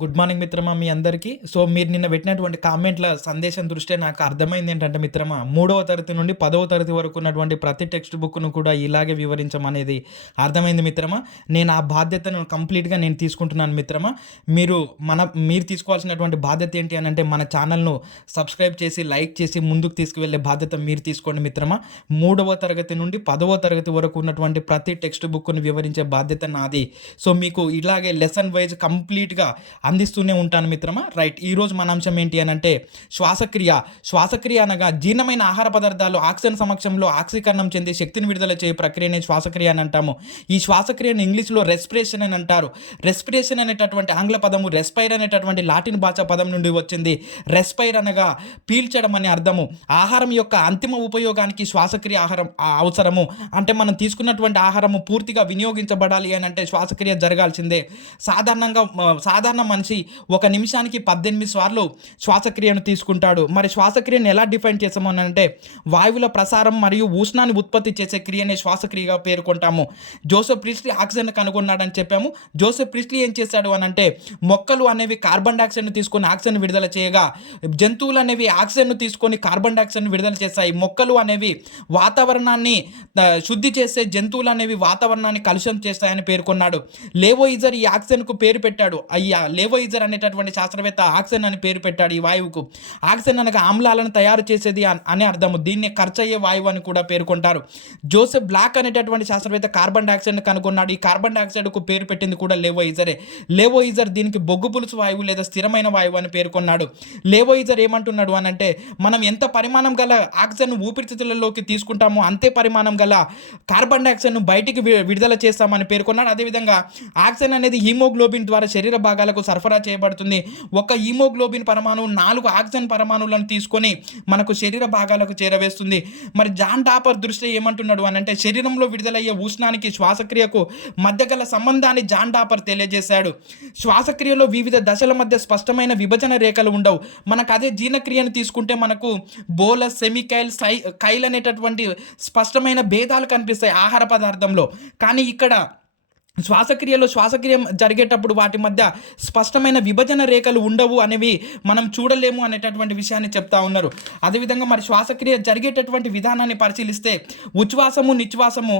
Good morning మిత్రమా మీ అందరికీ. So మీరు నిన్న పెట్టినటువంటి కామెంట్ల సందేశం దృష్ట్యా నాకు అర్థమైంది ఏంటంటే మిత్రమా మూడవ తరగతి నుండి పదవ తరగతి వరకు ఉన్నటువంటి ప్రతి టెక్స్ట్ బుక్ను కూడా ఇలాగే వివరించమనేది అర్థమైంది మిత్రమా. నేను ఆ బాధ్యతను కంప్లీట్గా నేను తీసుకుంటున్నాను మిత్రమా. మీరు మన మీరు తీసుకోవాల్సినటువంటి బాధ్యత ఏంటి అని అంటే మన ఛానల్ను సబ్స్క్రైబ్ చేసి లైక్ చేసి ముందుకు తీసుకువెళ్ళే బాధ్యత మీరు తీసుకోండి మిత్రమా. మూడవ తరగతి నుండి పదవ తరగతి వరకు ఉన్నటువంటి ప్రతి టెక్స్ట్ బుక్ను వివరించే బాధ్యత నాది. సో మీకు ఇలాగే లెసన్ వైజ్ కంప్లీట్గా అందిస్తూనే ఉంటాను మిత్రమా. రైట్ ఈరోజు మన అంశం ఏంటి అని అంటే శ్వాసక్రియ. శ్వాసక్రియ అనగా జీర్ణమైన ఆహార పదార్థాలు ఆక్సిజన్ సమక్షంలో ఆక్సీకరణం చెంది శక్తిని విడుదల చేయ ప్రక్రియనే శ్వాసక్రియ అని అంటాము. ఈ శ్వాసక్రియను ఇంగ్లీష్లో రెస్పిరేషన్ అని అంటారు. రెస్పిరేషన్ అనేటటువంటి ఆంగ్ల పదము రెస్పైర్ అనేటటువంటి లాటిన్ భాష పదం నుండి వచ్చింది. రెస్పైర్ అనగా పీల్చడం అనే అర్థము. ఆహారం యొక్క అంతిమ ఉపయోగానికి శ్వాసక్రియ ఆహారం అవసరము. అంటే మనం తీసుకున్నటువంటి ఆహారము పూర్తిగా వినియోగించబడాలి అని అంటే శ్వాసక్రియ జరగాల్సిందే. సాధారణంగా సాధారణ మనిషి ఒక నిమిషానికి పద్దెనిమిది సార్లు శ్వాసక్రియను తీసుకుంటాడు. మరి శ్వాసక్రియను ఎలా డిఫైన్ చేసామని అంటే వాయువుల ప్రసారం మరియు ఉష్ణాన్ని ఉత్పత్తి చేసే క్రియనే శ్వాసక్రియగా పేర్కొంటాము. జోసెఫ్ ప్రిస్లీ ఆక్సిజన్ కనుగొన్నాడని చెప్పాము. జోసెఫ్ ప్రిస్లీ ఏం చేశాడు అని అంటే మొక్కలు అనేవి కార్బన్ డైఆక్సైడ్ను తీసుకొని ఆక్సిజన్ విడుదల చేయగా జంతువులు అనేవి ఆక్సిజన్ను తీసుకొని కార్బన్ డైఆక్సైడ్ను విడుదల చేస్తాయి. మొక్కలు అనేవి వాతావరణాన్ని శుద్ధి చేసే జంతువులు అనేవి వాతావరణాన్ని కలుషితం చేస్తాయని పేర్కొన్నాడు. లేవోయిజర్ ఈ ఆక్సిజన్కు పేరు పెట్టాడు. అయ్యా లేవోయిజర్ అనేటటువంటి శాస్త్రవేత్త ఆక్సిజన్ అని పేరు పెట్టాడు ఈ వాయువుకు. ఆక్సిజన్ అనగా ఆమ్లాలను తయారు చేసేది అని అనే అర్థము. దీన్ని ఖర్చు అయ్యే వాయువు అని కూడా పేర్కొంటారు. జోసెఫ్ బ్లాక్ అనేటటువంటి శాస్త్రవేత్త కార్బన్ డైఆక్సైడ్ కనుగొన్నాడు. ఈ కార్బన్ డైఆక్సైడ్కు పేరు పెట్టింది కూడా లేవోయిజరే లేవోయిజర్ దీనికి బొగ్గు పులుసు వాయువు లేదా స్థిరమైన వాయువు అని పేర్కొన్నాడు. లేవోయిజర్ ఏమంటున్నాడు అని అంటే మనం ఎంత పరిమాణం గల ఆక్సిజన్ ఊపిరితిత్తులలోకి తీసుకుంటామో అంతే పరిమాణం గల కార్బన్ డైఆక్సైడ్ను బయటికి వి- విడుదల చేస్తామని పేర్కొన్నాడు. అదేవిధంగా ఆక్సిజన్ అనేది హీమోగ్లోబిన్ ద్వారా శరీర భాగాలకు సరఫరా చేయబడుతుంది. ఒక హీమోగ్లోబిన్ పరమాణువు నాలుగు ఆక్సిజన్ పరమాణువులను తీసుకొని మనకు శరీర భాగాలకు చేరవేస్తుంది. మరి జాన్ డాపర్ దృష్ట్యా ఏమంటున్నాడు అని అంటే శరీరంలో విడుదలయ్యే ఉష్ణానికి శ్వాసక్రియకు మధ్య గల సంబంధాన్ని జాన్ డాపర్ తెలియజేశాడు. శ్వాసక్రియలో వివిధ దశల మధ్య స్పష్టమైన విభజన రేఖలు ఉండవు. మనకు అదే జీర్ణక్రియను తీసుకుంటే మనకు బోలస్ సెమికైల్ సై కైల్ అనేటటువంటి స్పష్టమైన భేదాలు కనిపిస్తాయి ఆహార పదార్థంలో. కానీ ఇక్కడ శ్వాసక్రియలో శ్వాసక్రియ జరిగేటప్పుడు వాటి మధ్య స్పష్టమైన విభజన రేఖలు ఉండవు అనేవి మనం చూడలేము అనేటటువంటి విషయాన్ని చెప్తా ఉన్నారు. అదేవిధంగా మరి శ్వాసక్రియ జరిగేటటువంటి విధానాన్ని పరిశీలిస్తే ఉచ్ఛ్వాసము నిశ్వాసము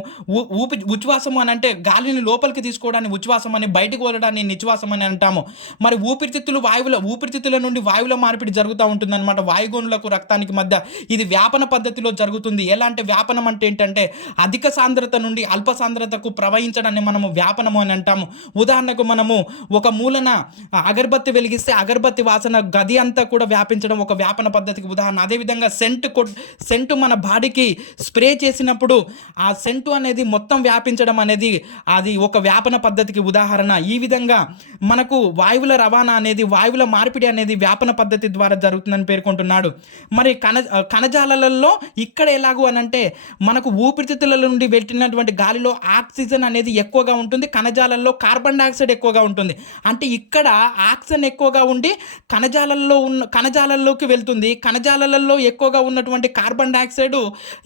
ఊపి ఉచ్ఛ్వాసము అని అంటే గాలిని లోపలికి తీసుకోవడాన్ని ఉచ్ఛ్వాసం అని బయటకు వదలడాన్ని నిశ్వాసం అని అంటాము. మరి ఊపిరితిత్తులు వాయువుల ఊపిరితిత్తుల నుండి వాయువుల మార్పిడి జరుగుతూ ఉంటుంది అనమాట వాయుగోనులకు రక్తానికి మధ్య ఇది వ్యాపన పద్ధతిలో జరుగుతుంది. ఎలా అంటే వ్యాపనం అంటే ఏంటంటే అధిక సాంద్రత నుండి అల్ప సాంద్రతకు ప్రవహించడాన్ని మనము వ్యాపనము అని అంటాము. ఉదాహరణకు మనము ఒక మూలన అగరబత్తి వెలిగిస్తే అగరబత్తి వాసన గది అంతా కూడా వ్యాపించడం ఒక వ్యాపన పద్ధతికి ఉదాహరణ. అదేవిధంగా సెంట్ కొ సెంట్ మన బాడీకి స్ప్రే చేసినప్పుడు ఆ సెంటు అనేది మొత్తం వ్యాపించడం అనేది అది ఒక వ్యాపన పద్ధతికి ఉదాహరణ. ఈ విధంగా మనకు వాయువుల రవాణా అనేది వాయువుల మార్పిడి అనేది వ్యాపన పద్ధతి ద్వారా జరుగుతుందని పేర్కొంటున్నాడు. మరి కణ కణజాలలో ఇక్కడ ఎలాగూ అని అంటే మనకు ఊపిరితిత్తుల నుండి వెళ్ళినటువంటి గాలిలో ఆక్సిజన్ అనేది ఎక్కువగా ఉంటుంది కణజాలాల్లో కార్బన్ డైఆక్సైడ్ ఎక్కువగా ఉంటుంది. అంటే ఇక్కడ ఆక్సిజన్ ఎక్కువగా ఉండి కణజాలంలో ఉన్న కణజాలంలోకి వెళ్తుంది. కణజాలాలలో ఎక్కువగా ఉన్నటువంటి కార్బన్ డైఆక్సైడ్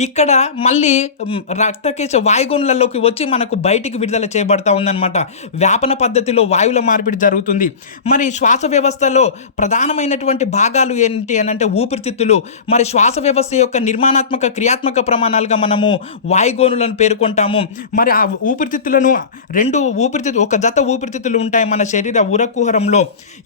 ఇక్కడ మళ్ళీ రక్తకేశ వాయుగుణులలోకి వచ్చి మనకు బయటికి విడుదల చేయబడతా ఉందన్నమాట. వ్యాపన పద్ధతిలో వాయువుల మార్పిడి జరుగుతుంది. మరి శ్వాస వ్యవస్థలో ప్రధానమైనటువంటి భాగాలు ఏంటి అని అంటే ఊపిరితిత్తులు. మరి శ్వాస వ్యవస్థ యొక్క నిర్మాణాత్మక క్రియాత్మక ప్రమాణాలుగా మనము వాయుగోనులను పేర్కొంటాము. మరి ఆ ఊపిరితిత్తులను రెండు ఊపిరితిత్తు ఒక జత ఊపిరితిత్తులు ఉంటాయి మన శరీర ఉరకుహరంలో.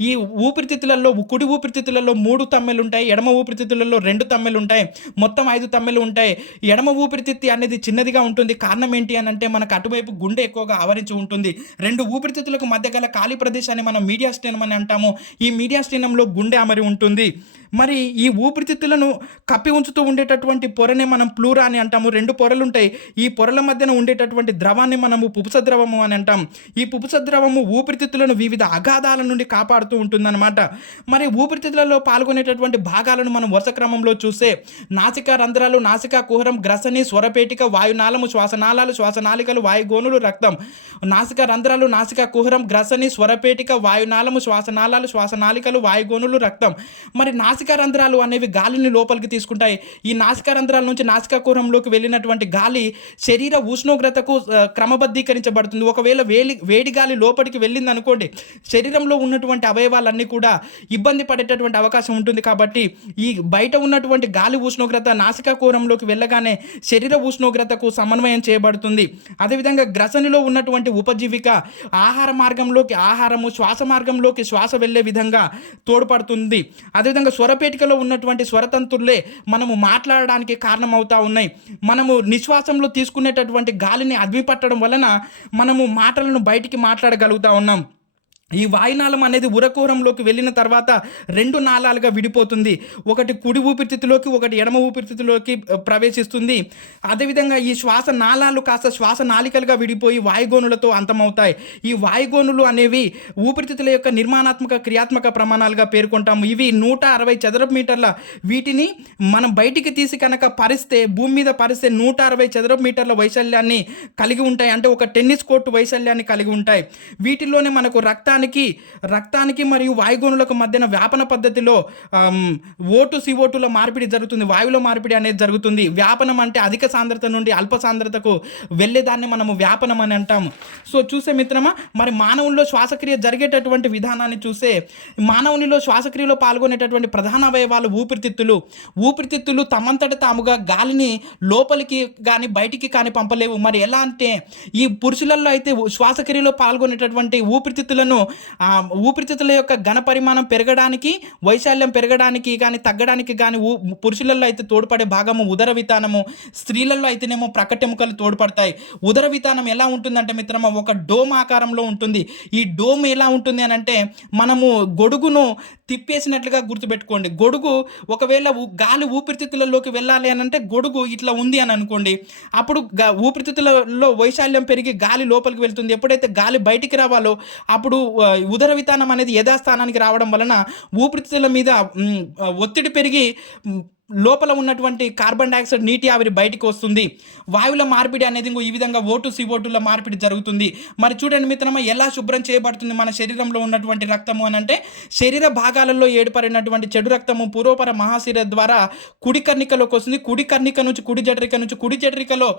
ఈ ఊపిరితిత్తులలో కుడి ఊపిరితిత్తులలో మూడు తమ్మెలు ఉంటాయి ఎడమ ఊపిరితిత్తులలో రెండు తమ్మెలు ఉంటాయి మొత్తం ఐదు తమ్మెలు ఉంటాయి. ఎడమ ఊపిరితిత్తి అనేది చిన్నదిగా ఉంటుంది. కారణం ఏంటి అని అంటే మనకు అటువైపు గుండె ఎక్కువగా ఆవరించి ఉంటుంది. రెండు ఊపిరితిత్తులకు మధ్య గల ఖాళీ ప్రదేశాన్ని మనం మీడియా స్టేనం అని అంటాము. ఈ మీడియా స్టేనంలో గుండె అమరి ఉంటుంది. మరి ఈ ఊపిరితిత్తులను కప్పి ఉంచుతూ ఉండేటటువంటి పొరనే మనం ప్లూరా అని అంటాము. రెండు పొరలు ఉంటాయి ఈ పొరల మధ్యన ఉండేటటువంటి ద్రవాన్ని మనము పుపుస ద్రవము అని అంటాం. ఈ పుపుస ద్రవము ఊపిరితిత్తులను వివిధ అగాధాల నుండి కాపాడుతూ ఉంటుందన్నమాట. మరి ఊపిరితిత్తులలో పాల్గొనేటటువంటి భాగాలను మనం వరుస క్రమంలో చూస్తే నాసిక రంధ్రాలు నాసికా కుహరం గ్రసని స్వరపేటిక వాయునాళము శ్వాసనాళాలు శ్వాసనాళికలు వాయుగోనులు రక్తం. నాసిక రంధ్రాలు నాసికా కుహరం గ్రసని స్వరపేటిక వాయునాళము శ్వాసనాళాలు శ్వాసనాళికలు వాయుగోనులు రక్తం. మరి నాసిక నాసికా రంధ్రాలు అనేవి గాలిని లోపలికి తీసుకుంటాయి. ఈ నాసికా రంధ్రాల నుంచి నాసికా కుహరంలోకి వెళ్ళినటువంటి గాలి శరీర ఉష్ణోగ్రతకు క్రమబద్ధీకరించబడుతుంది. ఒకవేళ వేలి వేడి గాలి లోపలికి వెళ్ళింది అనుకోండి శరీరంలో ఉన్నటువంటి అవయవాలన్నీ కూడా ఇబ్బంది పడేటటువంటి అవకాశం ఉంటుంది. కాబట్టి ఈ బయట ఉన్నటువంటి గాలి ఉష్ణోగ్రత నాసికా కుహరంలోకి వెళ్ళగానే శరీర ఉష్ణోగ్రతకు సమన్వయం చేయబడుతుంది. అదేవిధంగా గ్రసనిలో ఉన్నటువంటి ఉపజీవిక ఆహార మార్గంలోకి ఆహారము శ్వాస మార్గంలోకి శ్వాస వెళ్ళే విధంగా తోడ్పడుతుంది. అదేవిధంగా స్వరపేటికలో ఉన్నటువంటి స్వరతంతుల్లే మనము మాట్లాడడానికి కారణమవుతా ఉన్నాయి. మనము నిశ్వాసంలో తీసుకునేటటువంటి గాలిని అదిమి పట్టడం వలన మనము మాటలను బయటికి మాట్లాడగలుగుతా ఉన్నాం. ఈ వాయునాళం అనేది ఉరకూరంలోకి వెళ్ళిన తర్వాత రెండు నాళాలుగా విడిపోతుంది. ఒకటి కుడి ఊపిరితిత్తులోకి ఒకటి ఎడమ ఊపిరితిత్తులోకి ప్రవేశిస్తుంది. అదేవిధంగా ఈ శ్వాస నాళాలు కాస్త శ్వాస నాళికలుగా విడిపోయి వాయుగోనులతో అంతమవుతాయి. ఈ వాయుగోనులు అనేవి ఊపిరితిత్తుల యొక్క నిర్మాణాత్మక క్రియాత్మక ప్రమాణాలుగా పేర్కొంటాము. ఇవి నూట అరవై చదరపు మీటర్ల వీటిని మనం బయటికి తీసి కనుక పరిస్తే భూమి మీద పరిస్తే నూట అరవై చదరపు మీటర్ల వైశాల్యాన్ని కలిగి ఉంటాయి. అంటే ఒక టెన్నిస్ కోర్టు వైశాల్యాన్ని కలిగి ఉంటాయి. వీటిలోనే మనకు రక్తాన్ని రక్తానికి రక్తానికి మరియు వాయుగోనులకు మధ్యన వ్యాపన పద్ధతిలో ఓటు సిఓటుల మార్పిడి జరుగుతుంది. వాయువుల మార్పిడి అనేది జరుగుతుంది. వ్యాపనం అంటే అధిక సాంద్రత నుండి అల్ప సాంద్రతకు వెళ్ళేదాన్ని మనము వ్యాపనం అని అంటాము. సో చూసే మిత్రమా మరి మానవుల్లో శ్వాసక్రియ జరిగేటటువంటి విధానాన్ని చూసే మానవునిలో శ్వాసక్రియలో పాల్గొనేటటువంటి ప్రధాన అవయవాలు ఊపిరితిత్తులు. ఊపిరితిత్తులు తమంతట తాముగా గాలిని లోపలికి కానీ బయటికి కానీ పంపలేవు. మరి ఎలా అంటే ఈ పురుషులలో అయితే శ్వాసక్రియలో పాల్గొనేటటువంటి ఊపిరితిత్తులను ఊపిరితిత్తుల యొక్క ఘన పరిమాణం పెరగడానికి వైశాల్యం పెరగడానికి కానీ తగ్గడానికి కానీ పురుషులలో అయితే తోడ్పడే భాగము ఉదర వితానము స్త్రీలలో అయితేనేమో ప్రకటెముకలు తోడ్పడతాయి. ఉదర వితానం ఎలా ఉంటుందంటే మిత్రమా ఒక డోమ్ ఆకారంలో ఉంటుంది. ఈ డోమ్ ఎలా ఉంటుంది అని అంటే మనము గొడుగును తిప్పేసినట్లుగా గుర్తుపెట్టుకోండి. గొడుగు ఒకవేళ ఊ- గాలి ఊపిరితిత్తులలోకి వెళ్ళాలి అని అంటే గొడుగు ఇట్లా ఉంది అని అనుకోండి. అప్పుడు గా- ఊపిరితిత్తులలో వైశాల్యం పెరిగి గాలి లోపలికి వెళ్తుంది. ఎప్పుడైతే గాలి బయటికి రావాలో అప్పుడు ఉదర విధానం అనేది యథాస్థానానికి రావడం వలన ఊపిరితిత్తుల మీద ఒత్తిడి పెరిగి లోపల ఉన్నటువంటి కార్బన్ డైఆక్సైడ్ నీటి ఆవిరి బయటికి వస్తుంది. వాయువుల మార్పిడి అనేది ఇంకో ఈ విధంగా ఓటు సిఓటుల మార్పిడి జరుగుతుంది. మరి చూడండి మిత్రమా ఎలా శుభ్రం చేయబడుతుంది మన శరీరంలో ఉన్నటువంటి రక్తము అని అంటే శరీర భాగాలలో ఏర్పడినటువంటి చెడు రక్తము పూర్వపర మహాశిర ద్వారా కుడి కర్ణికలోకి వస్తుంది. కుడి కర్ణిక నుంచి కుడి జటరిక నుంచి కుడి జటరికలో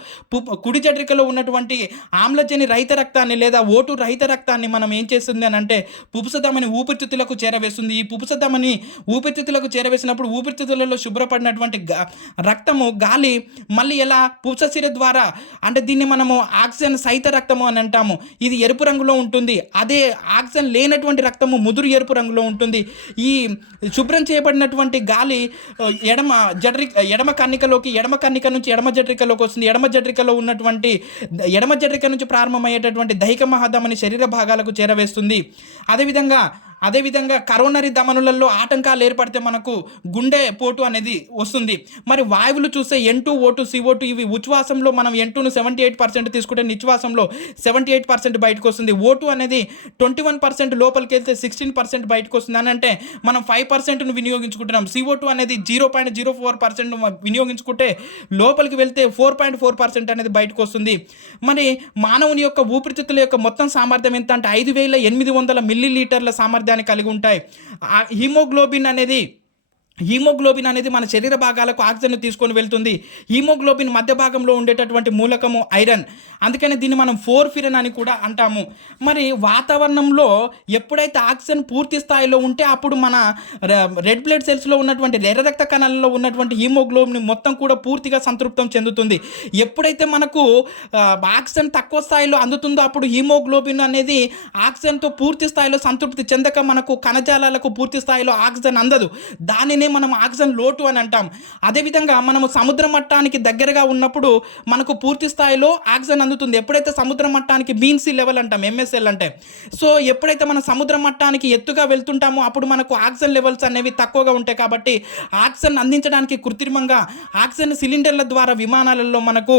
కుడి జటరికలో ఉన్నటువంటి ఆమ్లజని రహిత రక్తాన్ని లేదా ఓటు రహిత రక్తాన్ని మనం ఏం చేస్తుంది అని అంటే పుపుసదమని ఊపిరితిత్తులకు చేరవేస్తుంది. ఈ పుపుసదమని ఊపిరితిత్తులకు చేరవేసినప్పుడు ఊపిరితిత్తులలో శుభ్రపడి గా- రక్తము గాలి మళ్ళీ ఎలా పుప్సశిర ద్వారా అంటే దీన్ని మనము ఆక్సిజన్ సహిత రక్తము అని అంటాము. ఇది ఎరుపు రంగులో ఉంటుంది. అదే ఆక్సిజన్ లేనటువంటి రక్తము ముదురు ఎరుపు రంగులో ఉంటుంది. ఈ శుభ్రం చేయబడినటువంటి గాలి ఎడమ జడ్రి ఎడమ కన్నికలోకి ఎడమ కన్నిక నుంచి ఎడమ జడ్రికలోకి వస్తుంది. ఎడమ జడ్రికలో ఉన్నటువంటి ఎడమ జడ్రిక నుంచి ప్రారంభమయ్యేటటువంటి దైహిక మహాధమని శరీర భాగాలకు చేరవేస్తుంది. అదేవిధంగా అదేవిధంగా కరోనరీ ధమనులలో ఆటంకాలు ఏర్పడితే మనకు గుండె పోటు అనేది వస్తుంది. మరి వాయువులు చూస్తే ఎన్ టూ సిఓటు ఇవి ఉచ్ఛ్వాసంలో మనం ఎంటూను సెవెంటీ ఎయిట్ పర్సెంట్ తీసుకుంటే నిశ్వాసంలో సెవెంటీ ఎయిట్ పర్సెంట్ బయటకు వస్తుంది. ఓటు అనేది ట్వంటీ వన్ పర్సెంట్ లోపలికి వెళ్తే సిక్స్టీన్ పర్సెంట్ బయటకు వస్తుంది. అని అంటే మనం ఫైవ్ పర్సెంట్ను వినియోగించుకుంటున్నాం. సిఓ టూ అనేది zero point zero four percent వినియోగించుకుంటే లోపలికి వెళ్తే ఫోర్ పాయింట్ ఫోర్ పర్సెంట్ అనేది బయటకు వస్తుంది. మరి మానవుని యొక్క ఊపిరితిత్తుల యొక్క మొత్తం సామర్థ్యం ఎంత? అంటే ఐదు వేల ఎనిమిది వందల మిల్లీ లీటర్ల సామర్థ్యాన్ని కలిగి ఉంటాయి. ఆ అనేది హీమోగ్లోబిన్ అనేది మన శరీర భాగాలకు ఆక్సిజన్ తీసుకొని వెళ్తుంది. హీమోగ్లోబిన్ మధ్య భాగంలో ఉండేటటువంటి మూలకము ఐరన్. అందుకని దీన్ని మనం ఫోర్ ఫిరన్ అని కూడా అంటాము. మరి వాతావరణంలో ఎప్పుడైతే ఆక్సిజన్ పూర్తి స్థాయిలో ఉంటే అప్పుడు మన రెడ్ బ్లడ్ సెల్స్లో ఉన్నటువంటి ఎర్ర రక్త కణాలలో ఉన్నటువంటి హీమోగ్లోబిన్ మొత్తం కూడా పూర్తిగా సంతృప్తం చెందుతుంది. ఎప్పుడైతే మనకు ఆక్సిజన్ తక్కువ స్థాయిలో అందుతుందో అప్పుడు హీమోగ్లోబిన్ అనేది ఆక్సిజన్తో పూర్తి స్థాయిలో సంతృప్తి చెందక మనకు కణజాలాలకు పూర్తి స్థాయిలో ఆక్సిజన్ అందదు. దానిని మనం ఆక్సిజన్ లోటు అని అంటాం. అదేవిధంగా మనము సముద్ర మట్టానికి దగ్గరగా ఉన్నప్పుడు మనకు పూర్తి స్థాయిలో ఆక్సిజన్ అందుతుంది. ఎప్పుడైతే సముద్ర మట్టానికి బీన్సీ లెవెల్ అంటాం ఎంఎస్ఎల్ అంటే. సో ఎప్పుడైతే మనం సముద్ర మట్టానికి ఎత్తుగా వెళ్తుంటామో అప్పుడు మనకు ఆక్సిజన్ లెవెల్స్ అనేవి తక్కువగా ఉంటాయి కాబట్టి ఆక్సిజన్ అందించడానికి కృత్రిమంగా ఆక్సిజన్ సిలిండర్ల ద్వారా విమానాలలో మనకు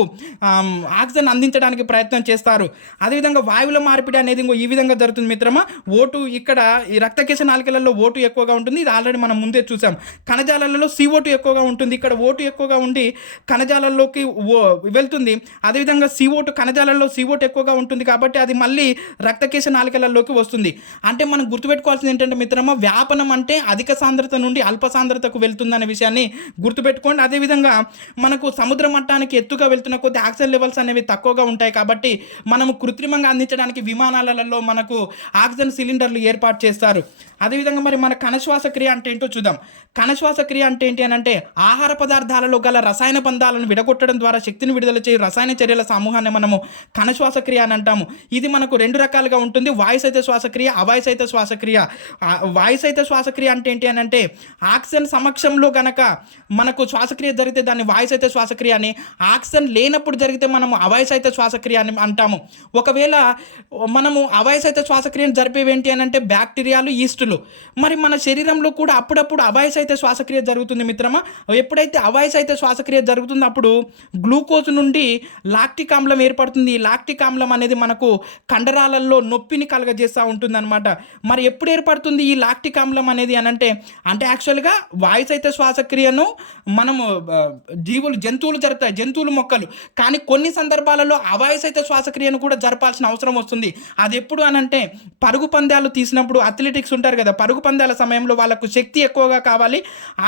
ఆక్సిజన్ అందించడానికి ప్రయత్నం చేస్తారు. అదేవిధంగా వాయువుల మార్పిడి అనేది ఇంకో ఈ విధంగా జరుగుతుంది మిత్రమా. ఓటు ఇక్కడ ఈ రక్తకేశ నాలికలలో ఓటు ఎక్కువగా ఉంటుంది. ఇది ఆల్రెడీ మనం ముందే చూసాం. కణజాలాలలో CO2 ఎక్కువగా ఉంటుంది. ఇక్కడ ఓటు ఎక్కువగా ఉండి కణజాలాల్లోకి వెళ్తుంది. అదేవిధంగా CO2 కణజాలాల్లో CO2 ఎక్కువగా ఉంటుంది కాబట్టి అది మళ్ళీ రక్తకేశ నాలికలలోకి వస్తుంది. అంటే మనం గుర్తుపెట్టుకోవాల్సింది ఏంటంటే మిత్రమా వ్యాపనం అంటే అధిక సాంద్రత నుండి అల్ప సాంద్రతకు వెళ్తుందనే విషయాన్ని గుర్తుపెట్టుకోండి. అదేవిధంగా మనకు సముద్ర మట్టానికి ఎత్తుగా వెళ్తున్న కొద్ది ఆక్సిజన్ లెవెల్స్ అనేవి తక్కువగా ఉంటాయి కాబట్టి మనము కృత్రిమంగా అందించడానికి విమానాలలో మనకు ఆక్సిజన్ సిలిండర్లు ఏర్పాటు చేస్తారు. అదేవిధంగా మరి మన కణశ్వాస క్రియ అంటే ఏంటో చూద్దాం. కణశ్వాస క్రియ అంటే ఏంటి అని అంటే ఆహార పదార్థాలలో గల రసాయన బంధాలను విడగొట్టడం ద్వారా శక్తిని విడుదల చేయు రసాయన చర్యల సమూహాన్ని మనము కణశ్వాస క్రియ అని అంటాము. ఇది మనకు రెండు రకాలుగా ఉంటుంది. వాయుసహిత శ్వాసక్రియ అవాయుసహిత శ్వాసక్రియ ఆ, అయితే శ్వాసక్రియ అంటే ఏంటి అని అంటే ఆక్సిజన్ సమక్షంలో గనక మనకు శ్వాసక్రియ జరిగితే దాన్ని వాయుసహిత శ్వాసక్రియ అని ఆక్సిజన్ లేనప్పుడు జరిగితే మనము అయితే శ్వాసక్రియ అని అంటాము. ఒకవేళ మనము అవాయుసహిత శ్వాసక్రియను జరిపేవి ఏంటి అని అంటే బ్యాక్టీరియాలు ఈస్టులు. మరి మన శరీరంలో కూడా అప్పుడప్పుడు అయితే శ్వాసక్రియ జరుగుతుంది మిత్రమా? ఎప్పుడైతే అవాయుసహిత శ్వాసక్రియ జరుగుతుంది అప్పుడు గ్లూకోజ్ నుండి లాక్టిక్ ఆమ్లం ఏర్పడుతుంది. ఈ లాక్టిక్ ఆమ్లం అనేది మనకు కండరాలలో నొప్పిని కలగజేస్తూ ఉంటుంది అనమాట మరి ఎప్పుడు ఏర్పడుతుంది ఈ లాక్టిక్ ఆమ్లం అనేది అని అంటే అంటే యాక్చువల్గా వాయుసహిత శ్వాసక్రియను మనము జీవులు జంతువులు జరుపుతాయి జంతువులు మొక్కలు. కానీ కొన్ని సందర్భాలలో అవాయుసహిత శ్వాసక్రియను కూడా జరపాల్సిన అవసరం వస్తుంది. అది ఎప్పుడు అనంటే పరుగు పందాలు తీసినప్పుడు అథ్లెటిక్స్ ఉంటారు కదా పరుగు పందాల సమయంలో వాళ్ళకు శక్తి ఎక్కువగా కావాలి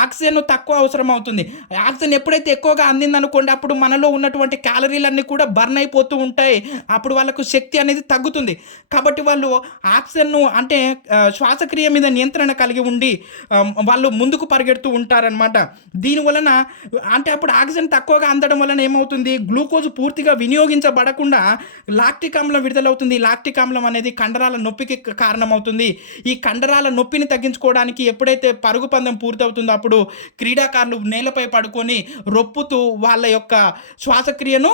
ఆక్సిజన్ తక్కువ అవసరం అవుతుంది ఆక్సిజన్ ఎప్పుడైతే ఎక్కువగా అందిందనుకోండి అప్పుడు మనలో ఉన్నటువంటి క్యాలరీలన్నీ కూడా బర్న్ అయిపోతూ ఉంటాయి. అప్పుడు వాళ్ళకు శక్తి అనేది తగ్గుతుంది. కాబట్టి వాళ్ళు ఆక్సిజన్ను అంటే శ్వాసక్రియ మీద నియంత్రణ కలిగి ఉండి వాళ్ళు ముందుకు పరిగెడుతూ ఉంటారనమాట దీని వలన అంటే అప్పుడు ఆక్సిజన్ తక్కువగా అందడం వలన ఏమవుతుంది? గ్లూకోజ్ పూర్తిగా వినియోగించబడకుండా లాక్టిక్ ఆమ్లం విడుదలవుతుంది. లాక్టిక్ ఆమ్లం అనేది కండరాల నొప్పికి కారణమవుతుంది. ఈ కండరాల నొప్పిని తగ్గించుకోవడానికి ఎప్పుడైతే పరుగు పందెం పూర్తవుతుందో అప్పుడు క్రీడాకారులు నేలపై పడుకొని రొప్పుతూ వాళ్ళ యొక్క శ్వాసక్రియను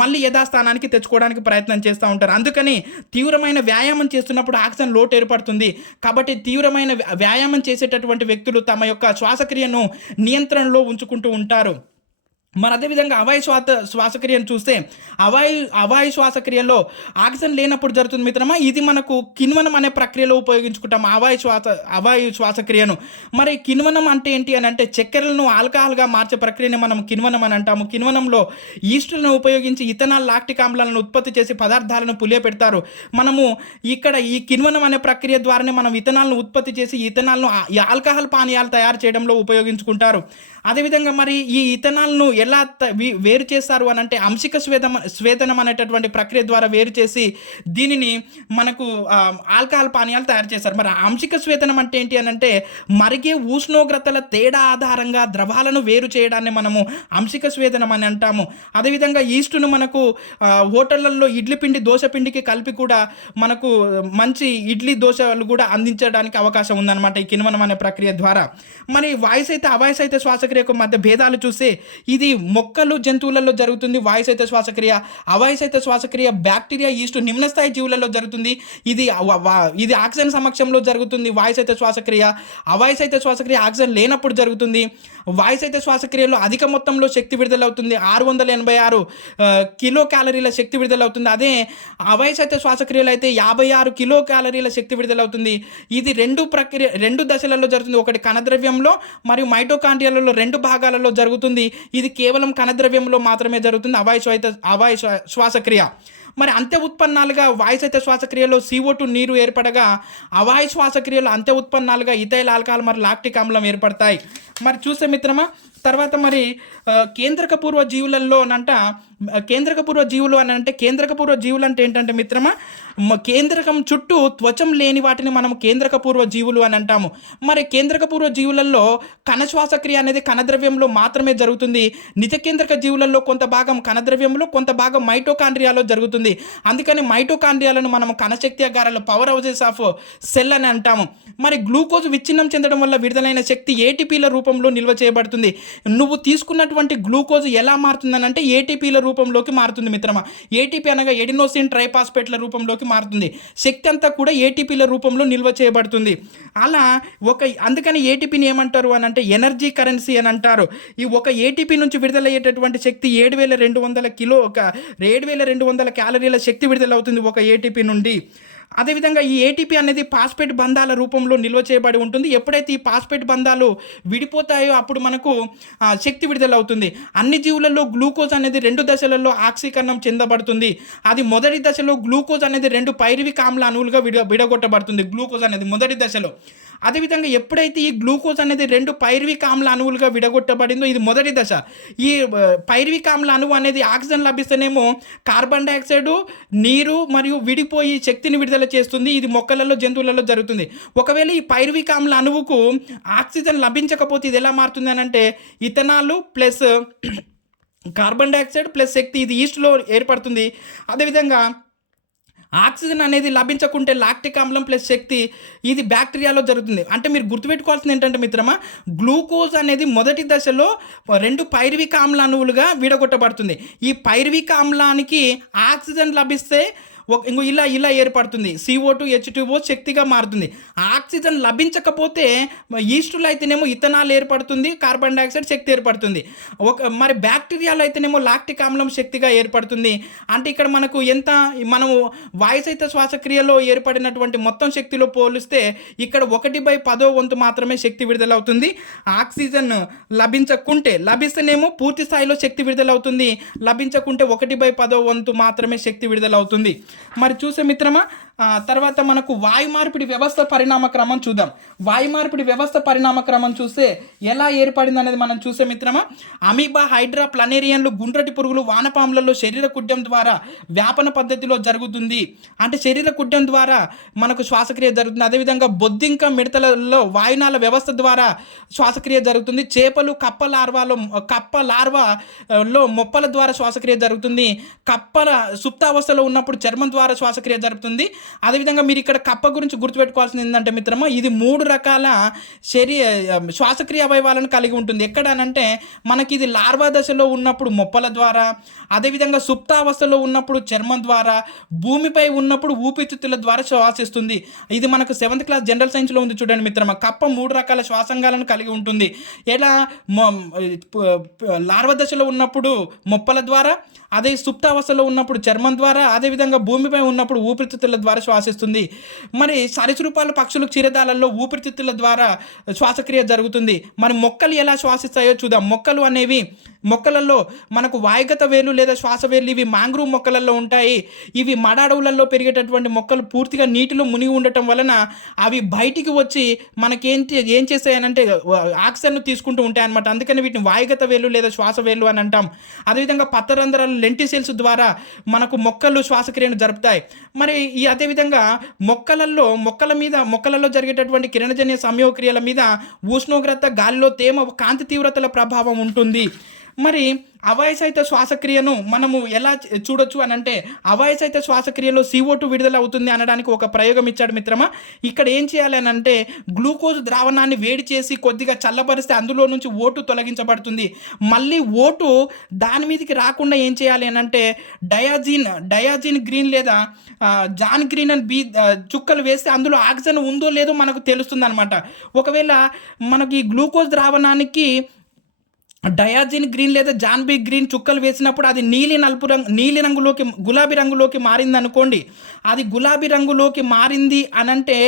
మళ్ళీ యథాస్థానానికి తెచ్చుకోవడానికి ప్రయత్నం చేస్తూ ఉంటారు. అందుకని తీవ్రమైన వ్యాయామం చేస్తున్నప్పుడు ఆక్సిజన్ లోటు ఏర్పడుతుంది. కాబట్టి తీవ్రమైన వ్యాయామం చేసేటటువంటి వ్యక్తులు తమ యొక్క శ్వాసక్రియను నియంత్రణలో ఉంచుకుంటూ ఉంటారు. మరి అదేవిధంగా అవాయు శ్వాస శ్వాసక్రియను చూస్తే అవాయు అవాయు శ్వాసక్రియలో ఆక్సిజన్ లేనప్పుడు జరుగుతుంది మిత్రమా? ఇది మనకు కిణ్వనం అనే ప్రక్రియలో ఉపయోగించుకుంటాం అవాయు శ్వాస అవాయు శ్వాసక్రియను. మరి కిణ్వనం అంటే ఏంటి అని అంటే చక్కెరలను ఆల్కహాల్గా మార్చే ప్రక్రియని మనం కిణ్వనం అని అంటాము. కిణ్వనంలో ఈస్టులను ఉపయోగించి ఇథనాల్ లాక్టిక్ ఆమ్లాలను ఉత్పత్తి చేసి పదార్థాలను పులియపెడతారు మనము ఇక్కడ ఈ కిణ్వనం అనే ప్రక్రియ ద్వారానే మనం ఇథనాల్ను ఉత్పత్తి చేసి ఇథనాల్ను ఆల్కహాల్ పానీయాలు తయారు చేయడంలో ఉపయోగించుకుంటారు. అదేవిధంగా మరి ఈ ఇథనాల్ను ఎలా త- వేరు చేస్తారు అని అంటే అంశిక స్వేదం స్వేదనం అనేటటువంటి ప్రక్రియ ద్వారా వేరు చేసి దీనిని మనకు ఆల్కహాల్ పానీయాలు తయారు చేస్తారు మరి అంశిక స్వేదనం అంటే ఏంటి అని అంటే మరిగే ఉష్ణోగ్రతల తేడా ఆధారంగా ద్రవాలను వేరు చేయడాన్ని మనము అంశిక స్వేదనం అని అంటాము. అదేవిధంగా ఈస్టును మనకు ఆ, హోటళ్ళలో ఇడ్లీ పిండి దోశ పిండికి కలిపి కూడా మనకు మంచి ఇడ్లీ దోశలు కూడా అందించడానికి అవకాశం ఉందన్నమాట ఈ కిణ్వనం అనే ప్రక్రియ ద్వారా. మరి వాయిస్ అయితే అవాయిస్ అయితే శ్వాసక్రియకు మధ్య భేదాలు చూస్తే ఇది మొక్కలు జంతువులలో జరుగుతుంది వాయుసైత శ్వాసక్రియ అవాయుసైత అయితే శ్వాసక్రియ బ్యాక్టీరియా ఈస్టు నిమ్నస్థాయి జీవులలో జరుగుతుంది. ఇది ఇది ఆక్సిజన్ సమక్షంలో జరుగుతుంది వాయుసైత శ్వాసక్రియ. అవాయుసైత అయితే శ్వాసక్రియ ఆక్సిజన్ లేనప్పుడు జరుగుతుంది. వాయుసైత శ్వాసక్రియలో అధిక మొత్తంలో శక్తి విడుదలవుతుంది. ఆరు వందల ఎనభై ఆరు కిలో క్యాలరీల శక్తి విడుదలవుతుంది. అదే అవాయుసైత శ్వాసక్రియలు అయితే యాభై ఆరు కిలో క్యాలరీల శక్తి విడుదలవుతుంది. ఇది రెండు ప్రక్రియ రెండు దశలలో జరుగుతుంది. ఒకటి కణద్రవ్యంలో మరియు మైటోకాండ్రియాలలో రెండు భాగాలలో జరుగుతుంది. ఇది కేవలం కణద్రవ్యంలో మాత్రమే జరుగుతుంది. అవాయు శ్వాస అవాయు శ్వా- శ్వాసక్రియ. మరి అంత్య ఉత్పన్నాలుగా వాయుసహిత శ్వాసక్రియలో సీఓ టూ నీరు ఏర్పడగా అవాయు శ్వాసక్రియలో అంత్య ఉత్పన్నాలుగా ఇథైల్ ఆల్కహాల్ మరి లాక్టిక్ ఆమ్లం ఏర్పడతాయి. మరి చూస్తే మిత్రమా తర్వాత మరి కేంద్రక పూర్వ జీవులలో కేంద్రకపూర్వ జీవులు అని అంటే కేంద్రకపూర్వ జీవులు అంటే ఏంటంటే మిత్రమా? కేంద్రకం చుట్టూ త్వచం లేని వాటిని మనం కేంద్రకపూర్వ జీవులు అని అంటాము. మరి కేంద్రకపూర్వ జీవులలో కణ శ్వాసక్రియ అనేది కణద్రవ్యంలో మాత్రమే జరుగుతుంది. నిజ కేంద్రక జీవులలో కొంత భాగం కణద్రవ్యంలో కొంత భాగం మైటోకాండ్రియాలో జరుగుతుంది. అందుకని మైటోకాండ్రియాలను మనం కణశక్తి అగారాలు పవర్ హౌసెస్ ఆఫ్ సెల్ అని అంటాము. మరి గ్లూకోజ్ విచ్ఛిన్నం చెందడం వల్ల విడుదలైన శక్తి ఏటీపీల రూపంలో నిల్వ చేయబడుతుంది. నువ్వు తీసుకున్నటువంటి గ్లూకోజ్ ఎలా మారుతుందని అంటే ఏటీపీల రూపంలోకి మారుతుంది మిత్రమా. ఏటీపీ అనగా ఎడినోసిన్ ట్రైపాస్పేట్ల రూపంలోకి మారుతుంది. శక్తి అంతా కూడా ఏటీపీల రూపంలో నిల్వ చేయబడుతుంది. అలా ఒక అందుకని ఏటీపీని ఏమంటారు అని అంటే ఎనర్జీ కరెన్సీ అని అంటారు. ఈ ఒక ఏటీపీ నుంచి విడుదలయ్యేటటువంటి శక్తి ఏడు వేల రెండు వందల కిలో ఒక ఏడు వేల రెండు వందల క్యాలరీల శక్తి విడుదలవుతుంది ఒక ఏటీపీ నుండి. అదేవిధంగా ఈ ఏటీపీ అనేది పాస్పేట్ బంధాల రూపంలో నిల్వ చేయబడి ఉంటుంది. ఎప్పుడైతే ఈ పాస్పేట్ బంధాలు విడిపోతాయో అప్పుడు మనకు శక్తి విడుదల అవుతుంది అన్ని జీవులలో గ్లూకోజ్ అనేది రెండు దశలలో ఆక్సీకరణం చెందబడుతుంది. అది మొదటి దశలో గ్లూకోజ్ అనేది రెండు పైరివిక ఆమ్ల అణువులుగా విడ విడగొట్టబడుతుంది. గ్లూకోజ్ అనేది మొదటి దశలో. అదేవిధంగా ఎప్పుడైతే ఈ గ్లూకోజ్ అనేది రెండు పైర్విక ఆమ్ల అణువులుగా విడగొట్టబడిందో ఇది మొదటి దశ. ఈ ఆ, పైర్విక ఆమ్ల అణువు అనేది ఆక్సిజన్ లభిస్తేనేమో కార్బన్ డైఆక్సైడ్ నీరు మరియు విడిపోయి శక్తిని విడుదల చేస్తుంది. ఇది మొక్కలలో జంతువులలో జరుగుతుంది. ఒకవేళ ఈ పైర్విక ఆమ్ల అణువుకు ఆక్సిజన్ లభించకపోతే ఇది ఎలా మారుతుంది అని అంటే ethanol plus carbon dioxide plus శక్తి ఇది ఈస్ట్లో ఏర్పడుతుంది. అదేవిధంగా ఆక్సిజన్ అనేది లభించకుంటే లాక్టిక్ ఆమ్లం ప్లస్ శక్తి ఇది బ్యాక్టీరియాలో జరుగుతుంది. అంటే మీరు గుర్తుపెట్టుకోవాల్సింది ఏంటంటే మిత్రమా గ్లూకోజ్ అనేది మొదటి దశలో రెండు పైర్విక ఆమ్ల అణువులుగా విడగొట్టబడుతుంది. ఈ పైర్విక ఆమ్లానికి ఆక్సిజన్ లభిస్తే ఒక ఇంకో ఇలా ఇలా ఏర్పడుతుంది. సిఓ టూ హెచ్ టూఓ శక్తిగా మారుతుంది. ఆక్సిజన్ లభించకపోతే ఈస్టులో అయితేనేమో ఇథనాల్ ఏర్పడుతుంది కార్బన్ డైఆక్సైడ్ శక్తి ఏర్పడుతుంది. ఒక మరి బ్యాక్టీరియాలో అయితేనేమో లాక్టిక్ ఆమ్లం శక్తిగా ఏర్పడుతుంది. అంటే ఇక్కడ మనకు ఎంత మనము వాయుసహిత శ్వాసక్రియలో ఏర్పడినటువంటి మొత్తం శక్తిలో పోలిస్తే ఇక్కడ ఒకటి బై పదో వంతు మాత్రమే శక్తి విడుదలవుతుంది. ఆక్సిజన్ లభించకుంటే లభిస్తేనేమో పూర్తి స్థాయిలో శక్తి విడుదలవుతుంది. లభించకుంటే ఒకటి బై పదో వంతు మాత్రమే శక్తి విడుదలవుతుంది. మరి చూసే మిత్రమా ఆ, తర్వాత మనకు వాయు మార్పిడి వ్యవస్థ పరిణామ క్రమం చూద్దాం. వాయు మార్పిడి వ్యవస్థ పరిణామ క్రమం చూస్తే ఎలా ఏర్పడింది అనేది మనం చూసే మిత్రమా? అమీబా హైడ్రా ప్లనేరియన్లు గుండ్రటి పురుగులు వానపాములలో శరీర కుడ్యం ద్వారా వ్యాపన పద్ధతిలో జరుగుతుంది. అంటే శరీర కుడ్యం ద్వారా మనకు శ్వాసక్రియ జరుగుతుంది. అదేవిధంగా బొద్దింక మిడతలలో వాయునాల వ్యవస్థ ద్వారా శ్వాసక్రియ జరుగుతుంది. చేపలు కప్ప లార్వాలో కప్ప లార్వాలో మొప్పల ద్వారా శ్వాసక్రియ జరుగుతుంది. కప్పల సుప్తావస్థలో ఉన్నప్పుడు చర్మం ద్వారా శ్వాసక్రియ జరుగుతుంది అదేవిధంగా మీరు ఇక్కడ కప్ప గురించి గుర్తుపెట్టుకోవాల్సింది ఏంటంటే మిత్రమా ఇది మూడు రకాల శరీర శ్వాసక్రియ అవయవాలను కలిగి ఉంటుంది. ఎక్కడనంటే మనకి ఇది లార్వా దశలో ఉన్నప్పుడు మొప్పల ద్వారా అదేవిధంగా సుప్తావస్థలో ఉన్నప్పుడు చర్మం ద్వారా భూమిపై ఉన్నప్పుడు ఊపిరితిత్తుల ద్వారా శ్వాసిస్తుంది. ఇది మనకు సెవెంత్ క్లాస్ జనరల్ సైన్స్లో ఉంది చూడండి మిత్రమా. కప్ప మూడు రకాల శ్వాసంగాలను కలిగి ఉంటుంది. ఎలా? లార్వ దశలో ఉన్నప్పుడు మొప్పల ద్వారా అదే సుప్తావస్థలో ఉన్నప్పుడు చర్మం ద్వారా అదేవిధంగా భూమిపై ఉన్నప్పుడు ఊపిరితిత్తుల ద్వారా శ్వాసిస్తుంది. మరి సరీసృపాలు పక్షులు క్షీరదాలలో ఊపిరితిత్తుల ద్వారా శ్వాసక్రియ జరుగుతుంది. మరి మొక్కలు ఎలా శ్వాసిస్తాయో చూద్దాం. మొక్కలు అనేవి మొక్కలలో మనకు వాయుగత వేలు లేదా శ్వాస వేలు ఇవి మాంగ్రూవ్ మొక్కలలో ఉంటాయి. ఇవి మడ అడవులలో పెరిగేటటువంటి మొక్కలు పూర్తిగా నీటిలో మునిగి ఉండటం వలన అవి బయటికి వచ్చి మనకేంటి ఏం చేస్తాయనంటే ఆక్సిజన్ తీసుకుంటూ ఉంటాయి అనమాట అందుకని వీటిని వాయుగత వేలు లేదా శ్వాస వేలు అని అంటాం. అదేవిధంగా పత్రరంధ్రాలు లెంటిసెల్స్ ద్వారా మనకు మొక్కలు శ్వాసక్రియను జరుపుతాయి. మరి ఈ అదేవిధంగా మొక్కలలో మొక్కల మీద మొక్కలలో జరిగేటటువంటి కిరణజన్య సంయోగక్రియల మీద ఉష్ణోగ్రత గాలిలో తేమ కాంతి తీవ్రతల ప్రభావం ఉంటుంది. మరి అవాయసహిత శ్వాసక్రియను మనము ఎలా చూడొచ్చు అని అంటే అవాయసహిత శ్వాసక్రియలో సిఓ టూ విడుదల అవుతుంది అనడానికి ఒక ప్రయోగం ఇచ్చాడు మిత్రమా. ఇక్కడ ఏం చేయాలి అని అంటే గ్లూకోజ్ ద్రావణాన్ని వేడి చేసి కొద్దిగా చల్లబరిస్తే అందులో నుంచి ఓటు తొలగించబడుతుంది. మళ్ళీ ఓటు దాని మీదకి రాకుండా ఏం చేయాలి అని అంటే డయాజిన్ డయాజిన్ గ్రీన్ లేదా జాన్ గ్రీన్ అని బీ చుక్కలు వేస్తే అందులో ఆక్సిజన్ ఉందో లేదో మనకు తెలుస్తుంది అనమాట ఒకవేళ మనకి గ్లూకోజ్ ద్రావణానికి డయాజిన్ గ్రీన్ లేదా జాన్బీ గ్రీన్ చుక్కలు వేసినప్పుడు అది నీలి నలుపు రంగు నీలి రంగులోకి గులాబీ రంగులోకి మారింది అనుకోండి అది గులాబీ రంగులోకి మారింది అనంటే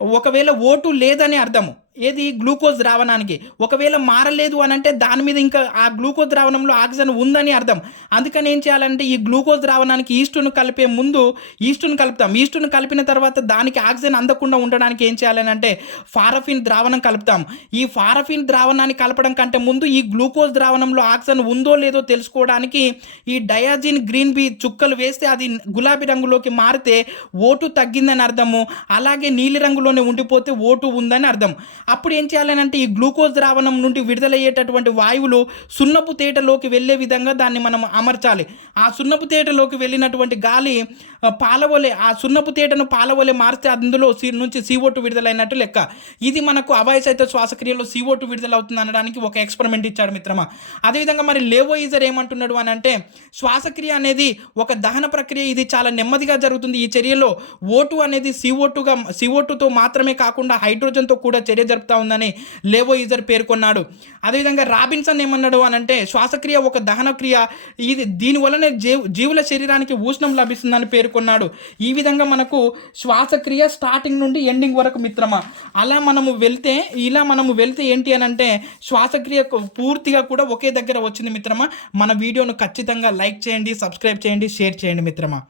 ఒకవేళ ఓటు లేదని అర్థము. ఏది గ్లూకోజ్ ద్రావణానికి? ఒకవేళ మారలేదు అని అంటే దాని మీద ఇంకా ఆ గ్లూకోజ్ ద్రావణంలో ఆక్సిజన్ ఉందని అర్థం. అందుకని ఏం చేయాలంటే ఈ గ్లూకోజ్ ద్రావణానికి ఈస్టును కలిపే ముందు ఈస్టును కలుపుతాం. ఈస్టును కలిపిన తర్వాత దానికి ఆక్సిజన్ అందకుండా ఉండడానికి ఏం చేయాలని అంటే ఫారఫిన్ ద్రావణం కలుపుతాం. ఈ ఫారఫిన్ ద్రావణాన్ని కలపడం కంటే ముందు ఈ గ్లూకోజ్ ద్రావణంలో ఆక్సిజన్ ఉందో లేదో తెలుసుకోవడానికి ఈ డయాజిన్ గ్రీన్ బీ చుక్కలు వేస్తే అది గులాబీ రంగులోకి మారితే ఓటు తగ్గిందని అర్థము. అలాగే నీలి రంగులోనే ఉండిపోతే ఓటు ఉందని అర్థం. అప్పుడు ఏం చేయాలనంటే ఈ గ్లూకోజ్ ద్రావణం నుండి విడుదలయ్యేటటువంటి వాయువులు సున్నపు తేటలోకి వెళ్ళే విధంగా దాన్ని మనం అమర్చాలి. ఆ సున్నపు తేటలోకి వెళ్ళినటువంటి గాలి పాలవలే ఆ సున్నపు తేటను పాలవలే మారిస్తే అందులో సి నుంచి సీఓటు విడుదలైనట్టు లెక్క. ఇది మనకు అవాయసహిత శ్వాసక్రియలో సీఓటు విడుదలవుతుంది అనడానికి ఒక ఎక్స్పెరిమెంట్ ఇచ్చాడు మిత్రమా. అదేవిధంగా మరి లేవోయిజర్ ఏమంటున్నాడు అని అంటే శ్వాసక్రియ అనేది ఒక దహన ప్రక్రియ. ఇది చాలా నెమ్మదిగా జరుగుతుంది. ఈ చర్యలో ఓటు అనేది CO2గా CO2తో మాత్రమే కాకుండా హైడ్రోజన్తో కూడా చర్య జరుపుతా ఉందని లేవో ఈజర్ పేర్కొన్నాడు. అదేవిధంగా రాబిన్సన్ ఏమన్నాడు అని అంటే శ్వాసక్రియ ఒక దహన క్రియ ఇది దీనివల్లనే జీవ జీవుల శరీరానికి ఉష్ణం లభిస్తుందని పేర్కొన్నాడు. ఈ విధంగా మనకు శ్వాసక్రియ స్టార్టింగ్ నుండి ఎండింగ్ వరకు మిత్రమా? అలా మనము వెళ్తే ఇలా మనము వెళ్తే ఏంటి అని అంటే శ్వాసక్రియ పూర్తిగా కూడా ఒకే దగ్గర వచ్చింది మిత్రమా? మన వీడియోను ఖచ్చితంగా లైక్ చేయండి సబ్స్క్రైబ్ చేయండి షేర్ చేయండి మిత్రమా?